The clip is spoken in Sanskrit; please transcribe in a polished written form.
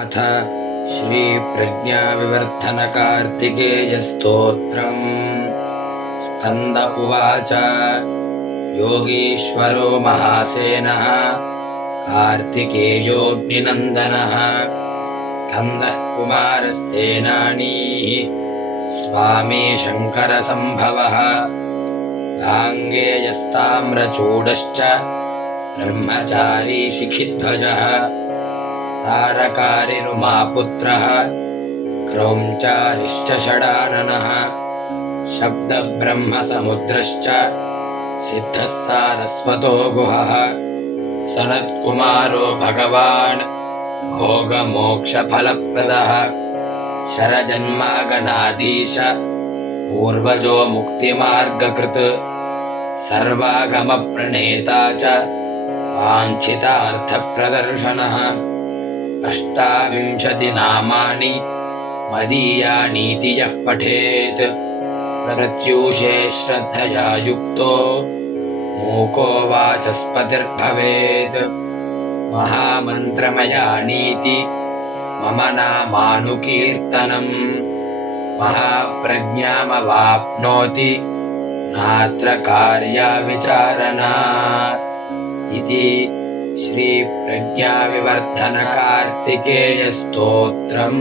अथ श्रीप्रज्ञाविवर्धनकार्तिकेयस्तोत्रम्। स्कन्द उवाच। योगीश्वरो महासेनः कार्तिकेयोऽग्निनन्दनः स्कन्दः कुमारस्येनानीः स्वामी शङ्करसम्भवः गाङ्गेयस्ताम्रचूडश्च ब्रह्मचारी शिखिध्वजः तारकारिरुमापुत्रः क्रौञ्चारिश्च षडाननः शब्दब्रह्मसमुद्रश्च सिद्धः सारस्वतो गुहः सनत्कुमारो भगवान् भोगमोक्षफलप्रदः शरजन्मागणाधीश पूर्वजो मुक्तिमार्गकृत् सर्वागमप्रणेता च वाञ्छितार्थप्रदर्शनः 28 नामानि मदीयानीति यः पठेत् प्रत्यूषे श्रद्धया युक्तो मूको वाचस्पतिर्भवेत् महामन्त्रमयानीति मम नामानुकीर्तनम् महाप्रज्ञामवाप्नोति नात्र कार्या विचारणा इति श्रीप्रज्ञाविवर्धनकार्तिकेयस्तोत्रम्।